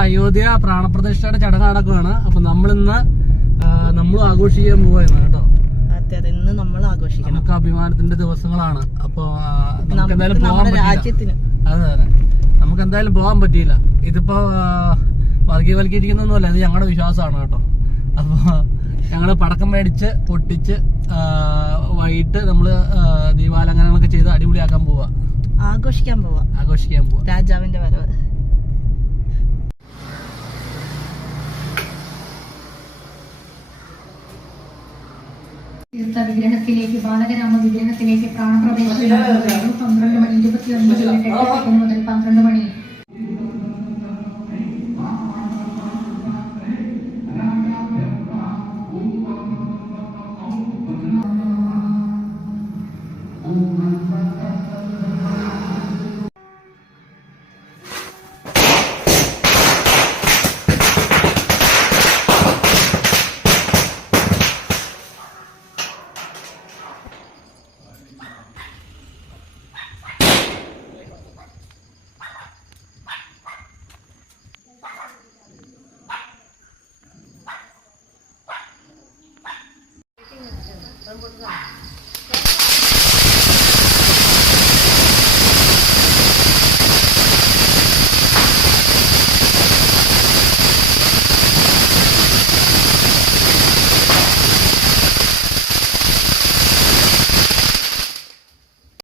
അയോധ്യ പ്രാണപ്രതിഷ്ഠയുടെ ചടങ്ങ് നടക്കുകയാണ്. അപ്പൊ നമ്മളിന്ന് നമ്മളും ആഘോഷിക്കാൻ പോവായിരുന്നു കേട്ടോ. ഇന്ന് നമ്മൾ ആഘോഷിക്കണം. നമുക്ക് അഭിമാനത്തിന്റെ ദിവസങ്ങളാണ്. അപ്പൊ നമുക്ക് എന്തായാലും പോകാൻ പറ്റില്ല. അതെ നമുക്ക് എന്തായാലും പോകാൻ പറ്റിയില്ല. ഇതിപ്പോ വർഗീയവൽക്കരിക്കുന്നൊന്നുമല്ല, ഇത് ഞങ്ങളുടെ വിശ്വാസമാണ് കേട്ടോ. അപ്പൊ ഞങ്ങള് പടക്കം മേടിച്ച് പൊട്ടിച്ച് വൈകിട്ട് നമ്മള് ദീപാലങ്കാരങ്ങളൊക്കെ ചെയ്ത് അടിപൊളിയാക്കാൻ പോവാ, ആഘോഷിക്കാൻ പോവാ രാജാവിന്റെ വരവ്. വിഗ്രഹത്തിലേക്ക് ബാലകരാമ വിഗ്രഹത്തിലേക്ക് പ്രാണപ്രവേശനം 12:29 മുതൽ 12 മണി.